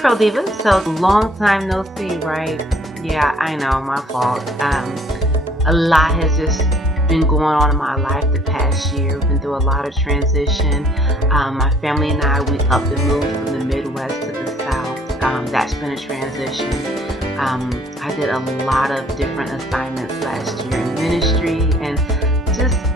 Curldivas. So long time no see, right? Yeah, I know, my fault. A lot has just been going on in my life the past year. We've been through a lot of transition. My family and I, we up and moved from the Midwest to the South. That's been a transition. I did a lot of different assignments last year in ministry, and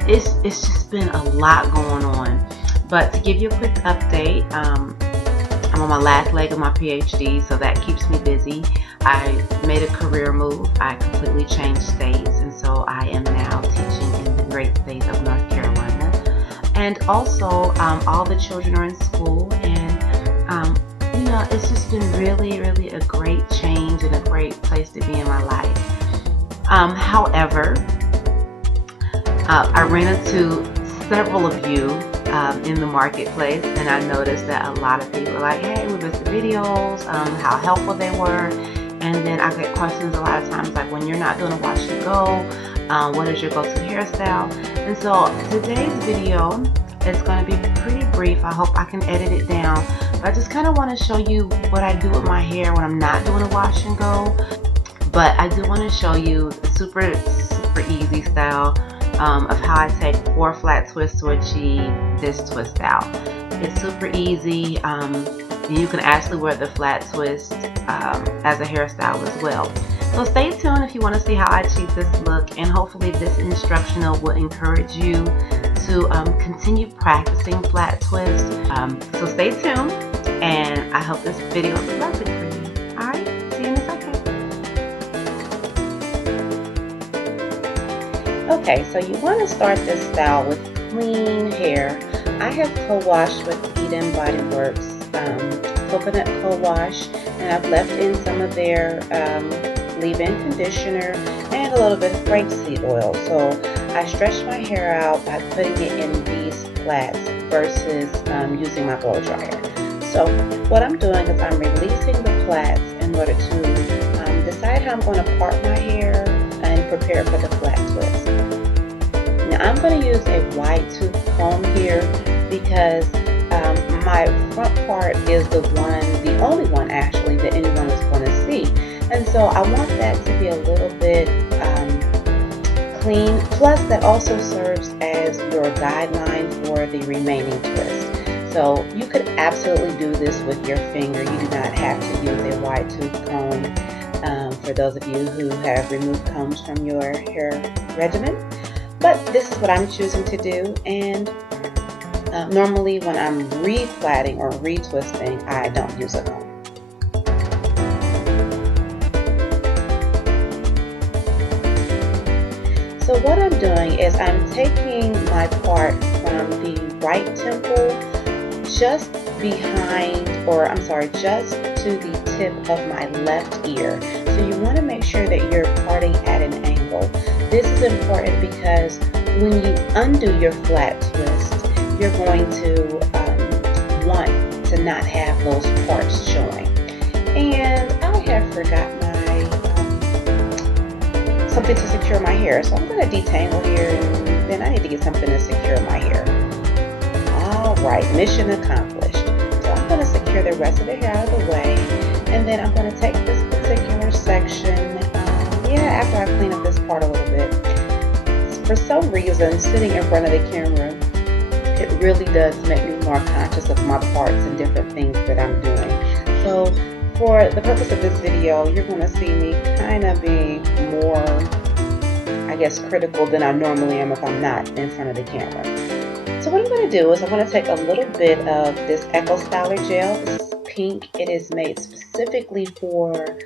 it's just been a lot going on. But to give you a quick update, I'm on my last leg of my PhD, so that keeps me busy. I made a career move. I completely changed states, and so I am now teaching in the great state of North Carolina. And also, all the children are in school, and you know, it's just been really, really a great change and a great place to be in my life. However, I ran into several of you in the marketplace, and I noticed that a lot of people are like, hey, we missed the videos, how helpful they were. And then I get questions a lot of times like, when you're not doing a wash and go, what is your go-to hairstyle? And so today's video is going to be pretty brief. I hope I can edit it down, but I just kind of want to show you what I do with my hair when I'm not doing a wash and go. But I do want to show you the super easy style of how I take 4 flat twists to achieve this twist out. It's super easy. You can actually wear the flat twist as a hairstyle as well. So stay tuned if you want to see how I achieve this look, and hopefully this instructional will encourage you to continue practicing flat twist. So stay tuned, and I hope this video is lovely for you. Alright, see you in a second. Okay, so you want to start this style with clean hair. I have co-washed with Eden Bodyworks coconut co-wash, and I've left in some of their leave-in conditioner and a little bit of grapeseed oil. So I stretched my hair out by putting it in these flats versus using my blow dryer. So what I'm doing is I'm releasing the flats in order to decide how I'm going to part my hair and prepare for the flat twist. Now I'm going to use a wide tooth comb here because my front part is the only one actually that anyone is going to see, and so I want that to be a little bit clean. Plus, that also serves as your guideline for the remaining twist. So you could absolutely do this with your finger. You do not have to use a wide tooth comb. For those of you who have removed combs from your hair regimen, but this is what I'm choosing to do. And normally when I'm reflatting or retwisting, I don't use a comb. So what I'm doing is I'm taking my part from the right temple just to the tip of my left ear. So you want to make sure that you're parting at an angle. This is important because when you undo your flat twist, you're going to want to not have those parts showing. And I have forgot my something to secure my hair, so I'm going to detangle here, and then I need to get something to secure my hair. Alright, mission accomplished. So I'm going to secure the rest of the hair out of the way, and then I'm going to take this particular section, after I clean up this part a little bit. For some reason, sitting in front of the camera, it really does make me more conscious of my parts and different things that I'm doing. So for the purpose of this video, you're going to see me kind of be more, I guess, critical than I normally am if I'm not in front of the camera. So what I'm going to do is I'm going to take a little bit of this Ecostyler gel. This is pink. It is made specifically for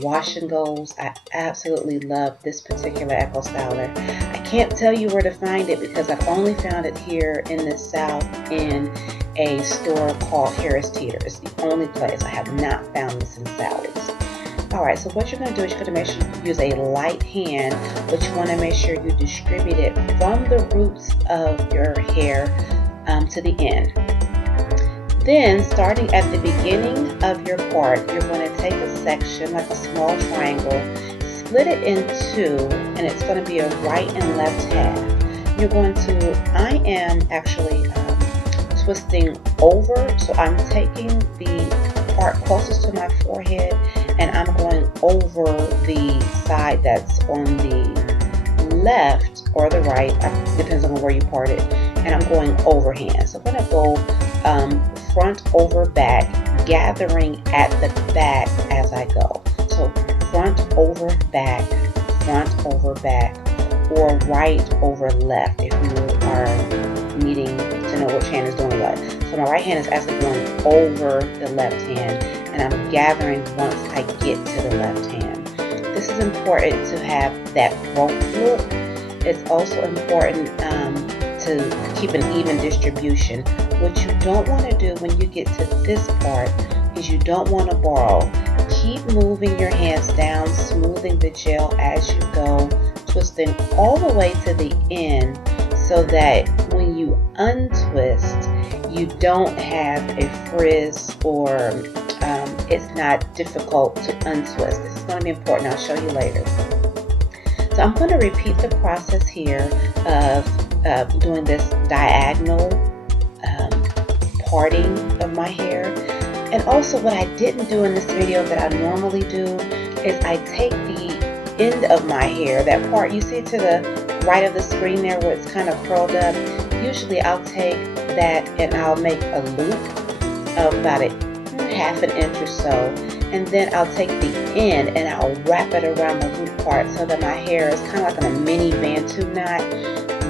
wash and goes. I absolutely love this particular Ecostyler. I can't tell you where to find it because I've only found it here in the South in a store called Harris Teeter. It's the only place. I have not found this in Sally's. Alright, so what you're going to do is you're going to make sure you use a light hand, but you want to make sure you distribute it from the roots of your hair to the end. Then, starting at the beginning of your part, you're going to take a section, like a small triangle, split it in two, and it's going to be a right and left half. You're going to, I am actually twisting over, so I'm taking the part closest to my forehead, and I'm going over the side that's on the left or the right, depends on where you part it, and I'm going overhand. So I'm going to go front over back, gathering at the back as I go. So front over back, or right over left if you are needing to know which hand is doing what. So my right hand is actually going over the left hand, and I'm gathering once I get to the left hand. This is important to have that rope look. It's also important to keep an even distribution. What you don't want to do when you get to this part is you don't want to borrow. Keep moving your hands down, smoothing the gel as you go, twisting all the way to the end so that when you untwist, you don't have a frizz or it's not difficult to untwist. This is going to be important. I'll show you later. So I'm going to repeat the process here of doing this diagonal parting of my hair. And also what I didn't do in this video that I normally do is I take the end of my hair, that part you see to the right of the screen there where it's kind of curled up. Usually I'll take that and I'll make a loop of about half an inch or so, and then I'll take the end and I'll wrap it around the loop part so that my hair is kind of like a mini Bantu knot.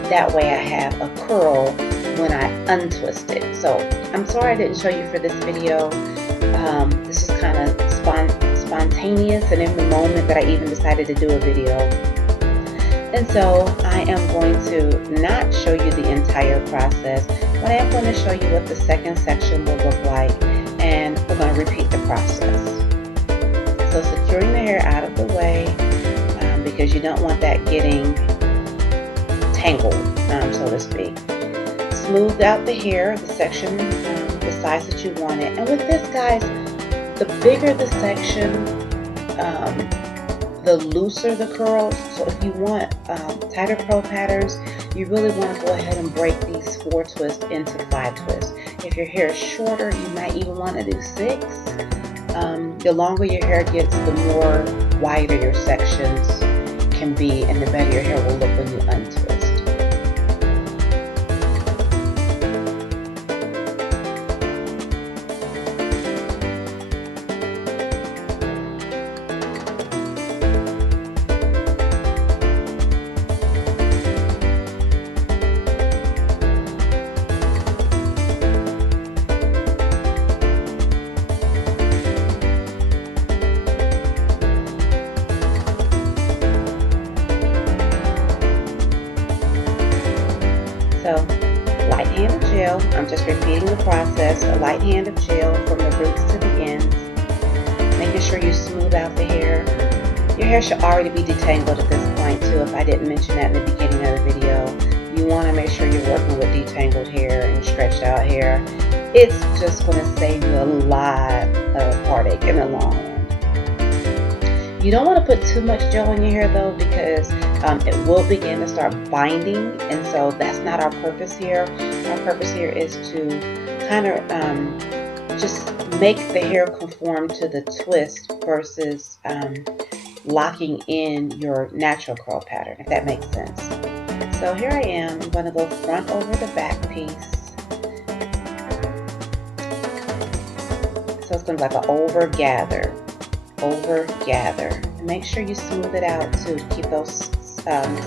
That way I have a curl when I untwist it. So I'm sorry I didn't show you for this video. This is kind of spontaneous and in the moment that I even decided to do a video. And so I am going to not show you the entire process, but I am going to show you what the second section will look like, and we're going to repeat the process. So securing the hair out of the way because you don't want that getting tangled, so to speak. Smooth out the hair, the section, the size that you want it. And with this, guys, the bigger the section, the looser the curls. So if you want tighter curl patterns, you really want to go ahead and break these 4 twists into 5 twists. If your hair is shorter, you might even want to do 6. The longer your hair gets, the more wider your sections can be, and the better your hair will look when you untwist. So, light hand of gel, I'm just repeating the process, a light hand of gel from the roots to the ends, making sure you smooth out the hair. Your hair should already be detangled at this point too, if I didn't mention that in the beginning of the video. You want to make sure you're working with detangled hair and stretched out hair. It's just going to save you a lot of heartache in the long run. You don't want to put too much gel in your hair though, because it will begin to start binding, and so that's not our purpose here. Our purpose here is to kind of just make the hair conform to the twist versus locking in your natural curl pattern, if that makes sense. So here I am. I'm going to go front over the back piece. So it's going to be like an over gather. And make sure you smooth it out too to keep those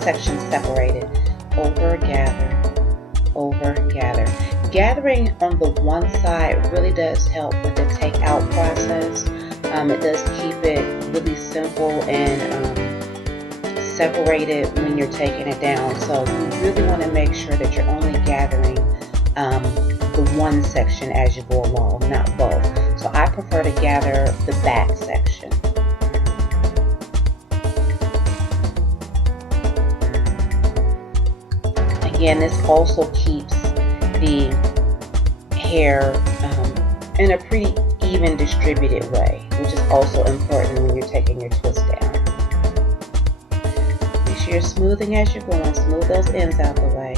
sections separated. Over gather. Gathering on the one side really does help with the take out process. It does keep it really simple and separated when you're taking it down. So you really want to make sure that you're only gathering the one section as you go along, not both. So I prefer to gather the back section. Again, this also keeps the hair in a pretty even distributed way, which is also important when you're taking your twist down. Make sure you're smoothing as you're going. Smooth those ends out the way.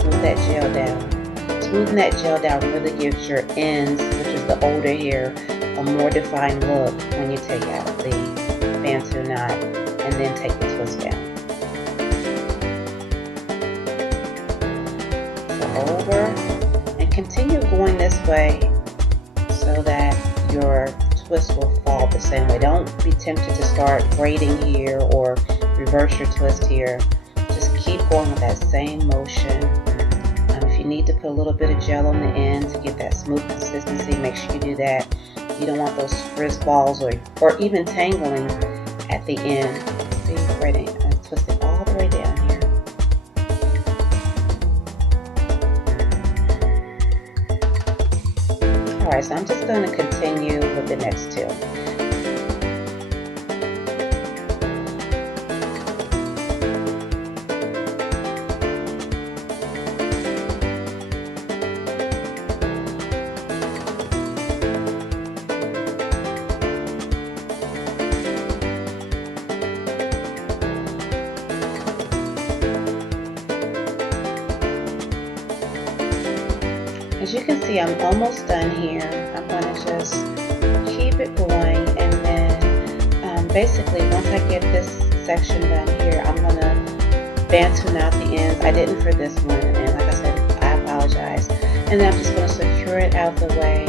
Smooth that gel down. Smoothing that gel down really gives your ends, which is the older hair, a more defined look when you take out the Bantu knot and then take the twist down. So over, and continue going this way so that your twist will fall the same way. Don't be tempted to start braiding here or reverse your twist here. Just keep going with that same motion. If you need to put a little bit of gel on the end to get that smooth consistency, make sure you do that. You don't want those frizz balls or even tangling at the end. See, braiding and twisting all the way down here. Alright, so I'm just going to continue with the next two. As you can see, I'm almost done here. I'm going to just keep it going, and then basically once I get this section done here, I'm going to Bantu knot the ends. I didn't for this one, and like I said, I apologize. And then I'm just going to secure it out the way,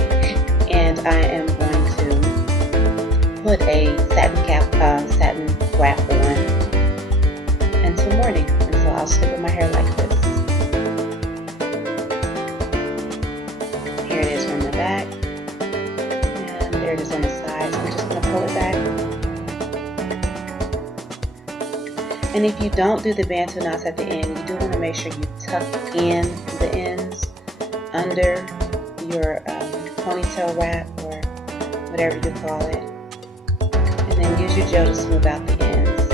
and I am going to put a satin wrap on until morning. And so I'll sleep with my hair like this. Here it is from the back, and there it is on the side. So I'm just going to pull it back. And if you don't do the Bantu knots at the end, you do want to make sure you tuck in the ends under your ponytail wrap or whatever you call it, and then use your gel to smooth out the ends.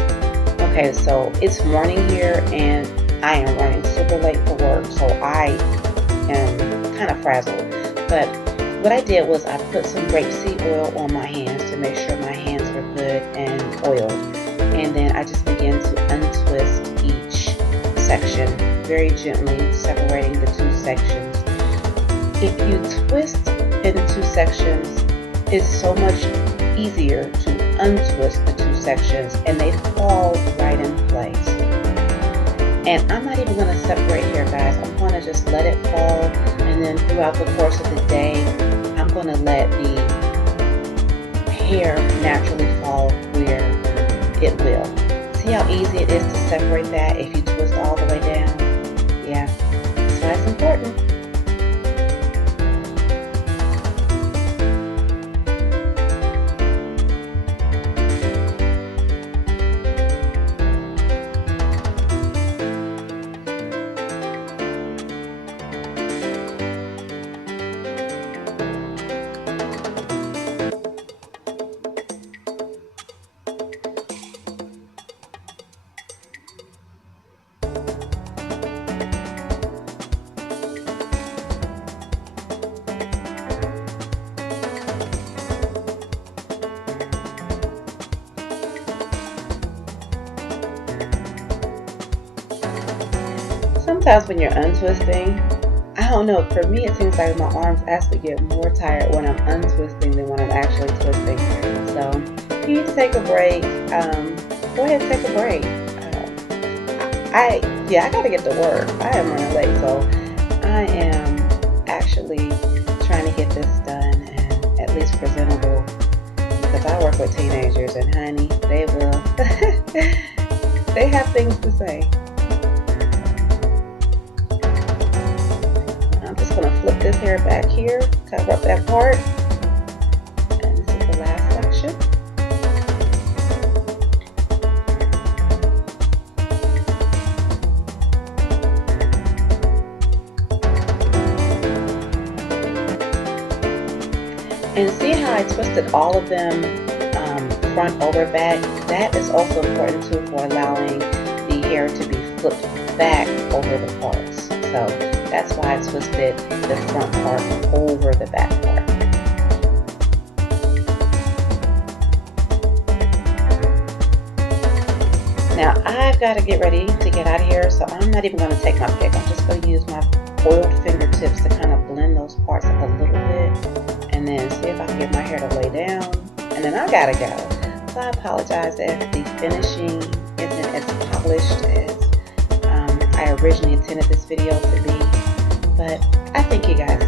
Okay, so it's morning here, and I am running super late for work, so I am kind of frazzled. But what I did was I put some grapeseed oil on my hands to make sure my hands were good and oiled. And then I just began to untwist each section, very gently separating the two sections. If you twist in two sections, it's so much easier to untwist the two sections, and they fall right in place. And I'm not even going to separate here, guys. I'm going to just let it fall, and then throughout the course of the day, I'm going to let the hair naturally fall where it will. See how easy it is to separate that if you twist all the way down? Yeah, that's why it's important. Sometimes when you're untwisting, I don't know, for me it seems like my arms actually get more tired when I'm untwisting than when I'm actually twisting. So if you need to take a break, go ahead and take a break. I gotta get to work. I am running late, so I am actually trying to get this done and at least presentable, because I work with teenagers, and honey, they will they have things to say. I'm just going to flip this hair back here, cover up that part, and this is the last section. And see how I twisted all of them front over back? That is also important too for allowing the hair to be flipped back over the parts. So that's why I twisted the front part over the back part. Now I've got to get ready to get out of here, so I'm not even going to take my pick. I'm just going to use my oiled fingertips to kind of blend those parts up a little bit, and then see if I can get my hair to lay down, and then I gotta go. So I apologize if the finishing isn't as polished as I originally intended this video to be, but I think you guys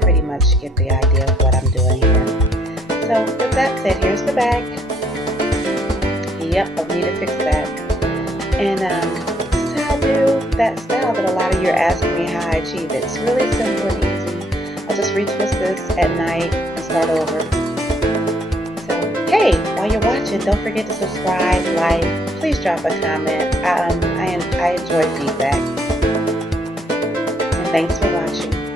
pretty much get the idea of what I'm doing here. So with that said, here's the back. Yep, I need to fix that. And this is how I do that style that a lot of you are asking me how I achieve it. It's really simple and easy. I'll just retwist this at night and start over. So hey, while you're watching, don't forget to subscribe, like, please drop a comment. I enjoy feedback. And thanks for watching.